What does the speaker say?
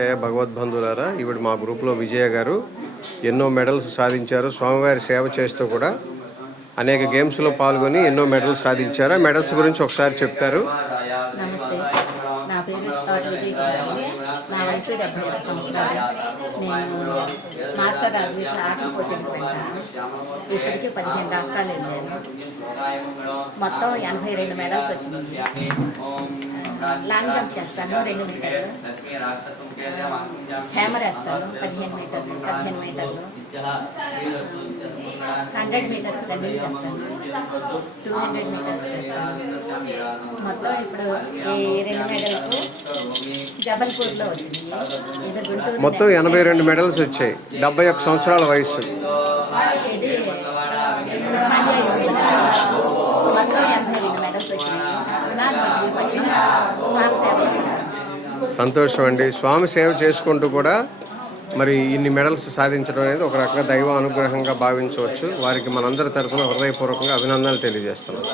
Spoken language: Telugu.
శేషయ్య భగవద్బంధులారా, ఈవిడ మా గ్రూప్లో విజయ గారు ఎన్నో మెడల్స్ సాధించారు. స్వామివారి సేవ చేస్తూ కూడా అనేక గేమ్స్లో పాల్గొని ఎన్నో మెడల్స్ సాధించారు. ఆ మెడల్స్ గురించి ఒకసారి చెప్తారు. నమస్తే, నా పేరు తోట విజయకుమారి. నా వయసు 77 సంవత్సరాలు. నేను మాస్టర్ ఆర్మీలో ఆటల పోటీలకు వెళ్తాను. ఇప్పటికీ 15 రాష్ట్రాలు వెళ్ళాను. మొత్తం 82 మెడల్స్ వచ్చినాయి. లాంగ్ జంప్ చేస్తాను 2 మీటర్లు, హ్యామర్ వేస్తాను 15 మీటర్లు, 100 మీటర్స్ రన్నింగ్ చేస్తాను, 200 మీటర్స్ చేస్తాను. మొత్తం ఇప్పుడు ఈ 2 మెడల్స్ జబల్పూర్లో వచ్చినాయి. ఇది గుంటూరు. మొత్తం 82 మెడల్స్ వచ్చాయి. 71 సంవత్సరాల వయసు. ఇది ఉస్మానియా యూనివర్సిటీలో మొత్తం 82 మెడల్స్ వచ్చినాయి. నాకు మచిలీపట్నం స్వామి సేవ. సంతోషం అండి. స్వామి సేవ చేసుకుంటూ కూడా మరి ఇన్ని మెడల్స్ సాధించడం అనేది ఒక రకంగా దైవ అనుగ్రహంగా భావించవచ్చు. వారికి మనందరి తరఫున హృదయపూర్వకంగా అభినందనలు తెలియజేస్తున్నాం.